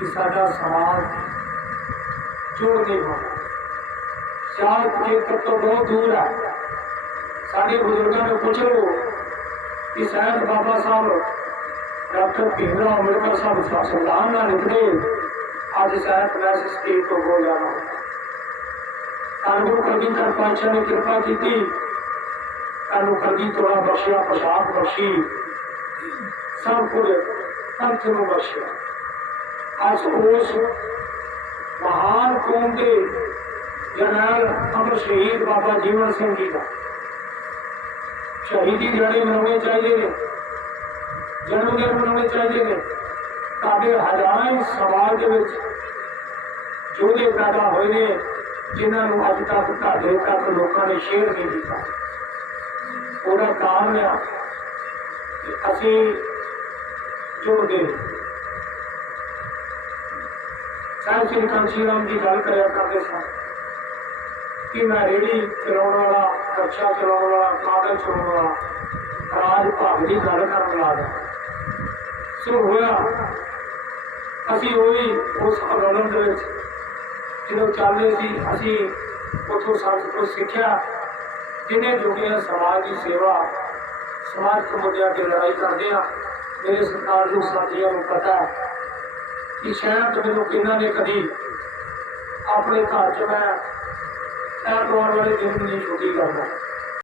ਕਿ ਸਾਡਾ ਸਮਾਜ ਜੁੜ ਨਹੀਂ ਹੋਣਾ ਸਿਆਸਤ ਖੇਤਰ ਤੋਂ ਬਹੁਤ ਦੂਰ ਹੈ ਸਾਡੇ ਬਜ਼ੁਰਗਾਂ ਨੂੰ ਪੁੱਛ ਲਓ ਕਿ ਸ਼ਾਇਦ ਬਾਬਾ ਸਾਹਿਬ, ਡਾਕਟਰ ਭੀਮਰਾਓ ਅੰਬੇਡਕਰ ਸਾਹਿਬ ਸੰ- ਸੰਵਿਧਾਨ ਨਾਲ ਲਿਖਦੇ ਅੱਜ ਸ਼ਾਇਦ ਮੈਂ ਇਸ ਸਟੇਜ ਤੋਂ ਬੋਲ ਜਾਣਾ ਕਾਨੂੰਨ ਕਲਗੀਧਰ ਪਾਤਸ਼ਾਹ ਨੇ ਕਿਰਪਾ ਕੀਤੀ। ਕਾਨੂੰ ਕਲਗੀ ਤੋੜਾ ਬਖਸ਼ਿਆ ਪ੍ਰਸਾਦ ਬਖਸ਼ੀ। ਸਭ ਕੁਝ ਪੰਥ ਨੂੰ ਬਖਸ਼ਿਆ। ਅੱਜ ਉਸ ਮਹਾਨ ਕੌਮ ਦੇ ਜਰਨੈਲ ਅਮਰ ਸ਼ਹੀਦ ਬਾਬਾ ਜੀਵਨ ਸਿੰਘ ਜੀ ਦਾ। ਸ਼ਹੀਦੀ ਦਿਹਾੜੇ ਮਨਾਉਣੇ ਚਾਹੀਦੇ ਨੇ। ਜਨਮ ਦਿਨ ਮਨਾਉਣੇ ਚਾਹੀਦੇ ਨੇ। ਸਾਡੇ ਹਜ਼ਾਰਾਂ ਹੀ ਸਮਾਜ ਦੇ ਵਿੱਚ ਜੋਧੇ ਪੈਦਾ ਹੋਏ ਨੇ, ਜਿਨ੍ਹਾਂ ਨੂੰ ਅੱਜ ਤੱਕ ਤੁਹਾਡੇ ਤੱਕ ਲੋਕਾਂ ਨੇ ਸ਼ੇਅਰ ਨਹੀਂ ਕੀਤਾ ਉਹਦਾ ਕਾਰਨ ਆ ਅਸੀਂ ਜੁੜਦੇ ਨਹੀਂ ਸਾਹਿਬ ਸ੍ਰੀ ਕਾਂਸ਼ੀ ਰਾਮ ਦੀ ਗੱਲ ਕਰਿਆ ਕਰਦੇ ਸਨ ਕਿ ਮੈਂ ਰੇੜੀ ਚਲਾਉਣ ਵਾਲਾ ਰਕਸ਼ਾ ਚਲਾਉਣ ਵਾਲਾ, ਕਾਗਜ਼ ਚਲਾਉਣ ਵਾਲਾ, ਰਾਜ ਭਾਗ ਦੀ ਗੱਲ ਕਰਨ ਲੱਗਾ ਸੋ ਹੋਇਆ, ਅਸੀਂ ਉਹ ਵੀ ਉਸ ਅੰਦੋਲਨ ਦੇ ਵਿੱਚ ਜਦੋਂ ਚੱਲਦੇ ਸੀ, ਅਸੀਂ ਉੱਥੋਂ ਸਭ ਕੁਝ ਸਿੱਖਿਆ ਜਿਹਨੇ ਜੁੜੀਆਂ ਸਮਾਜ ਦੀ ਸੇਵਾ, ਸਮਾਜ ਮੁੱਦਿਆਂ ਤੇ ਲੜਾਈ ਕਰਦੇ ਆ। ਮੇਰੇ ਸਰਕਾਰ ਨੂੰ ਸਾਥੀਆਂ ਨੂੰ ਪਤਾ ਹੈ ਕਿ ਸ਼ਹਿਰ ਸ਼ਾਇਦ ਲੋਕ ਇਹਨਾਂ ਨੇ ਕਦੀ ਆਪਣੇ ਘਰ 'ਚ ਮੈਂ ਐਤਵਾਰ ਵਾਲੇ ਦਿਨ ਨਹੀਂ ਛੁੱਟੀ ਕਰਦਾ।